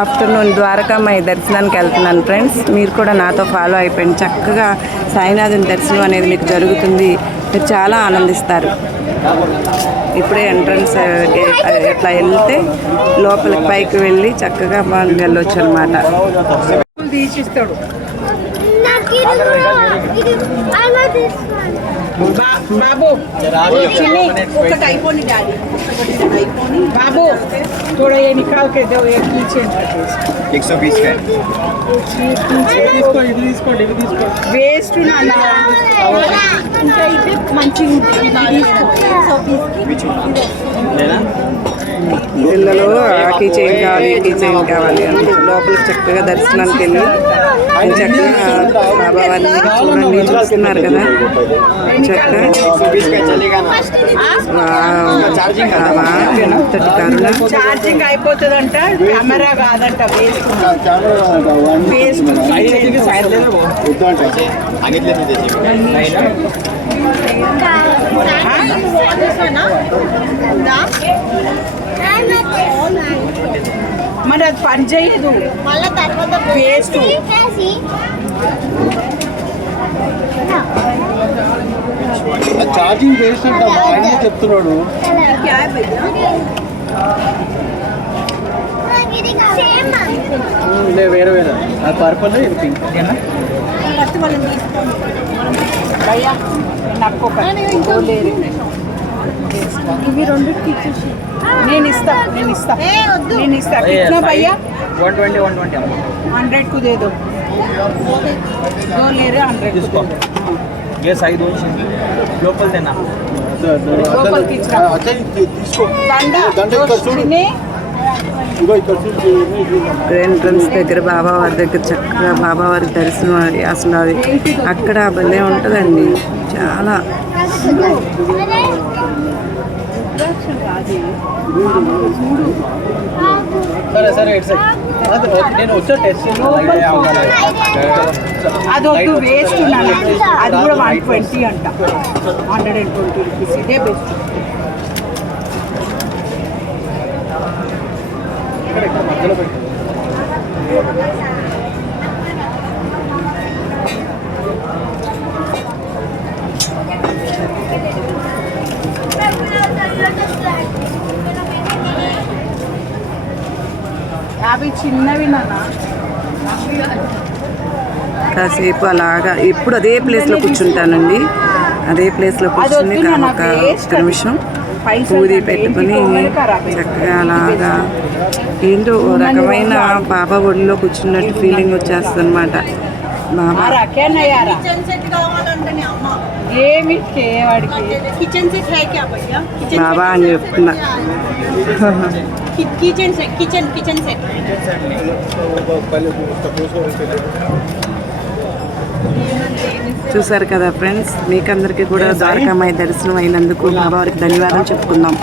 Afternoon Dwarakamai దర్శనానికి వెళ్తున్నాను friends. మీరు కూడా నాతో ఫాలో అయిపోయింది చక్కగా సాయినాథుని దర్శనం అనేది మీకు జరుగుతుంది. మీరు చాలా ఆనందిస్తారు. ఇప్పుడే ఎంట్రన్స్ ఇట్లా వెళ్తే లోపలికి పైకి వెళ్ళి చక్కగా వెళ్ళొచ్చు అనమాట I want this one. బా- బాబు చిన్ని ఒకటి అయిపోయి డాడీ బాబు थोड़ा ये निकाल के दो ये नीचे एक सौ बीस का है వేస్ట్ నాన్న ఇంకా ఇది మంచిగా ఉంటుంది ఇది తీసుకో. लेना పిల్లలు ఆ కిచెన్ కావాలి కిచెన్ కావాలి అని లోపలికి చక్కగా దర్శనానికి వెళ్ళి చక్కగా బాబావారిని చూడండి చూస్తున్నారు కదా. చక్కగా ఛార్జింగ్ అయిపోతుందంట కెమెరా కాదంట మరి అది పని చేయదు. మళ్ళా తర్వాత Waste. చేసి ఛార్జింగ్ వేస్ట్ అంట చెప్తున్నాడు. వేరే వేరే. ఆ పర్పల్ ఇది పింక్ నాకు లేదు ఇవి రెండు నేను ఇస్తా నేను ఇస్తా. నేను ఇస్తా. కిतना भैया వన్ ట్వంటీ 100 को दे दो दो దగ్గర బాబావారి దగ్గర చక్కగా బాబావారి దర్శనం అసలు అది అక్కడ భలే ఉంటుందండి. చాలా. సరే సరే నేను వచ్చా టెస్ట్ అది వద్దు వేస్ట్ అది కూడా వన్ ట్వంటీ అంట. హండ్రెడ్ అండ్ ట్వంటీ రూపీస్ ఇదే బెస్ట్ అవి చిన్నవి నాన్న. కాసేపు అలాగా ఎప్పుడు అదే ప్లేస్లో కూర్చుంటానండి. అదే ప్లేస్లో కూర్చుని ఒక ఒక్క నిమిషం అంటే పెట్టుకుని. చక్కగా అలాగా ఏంటో ఓ రకమైన బాబా ఒడిలో కూర్చున్నట్టు ఫీలింగ్ వచ్చేస్తుంది అనమాట బాబా. ఏమి కిచెన్ బాబా అని చెప్తున్నా. Kitchen set kitchen kitchen set చూసారు కదా ఫ్రెండ్స్ మీకందరికీ కూడా ద్వారకామాయి దర్శనం అయినందుకు బాబావారికి ధన్యవాదం చెప్పుకుందాం.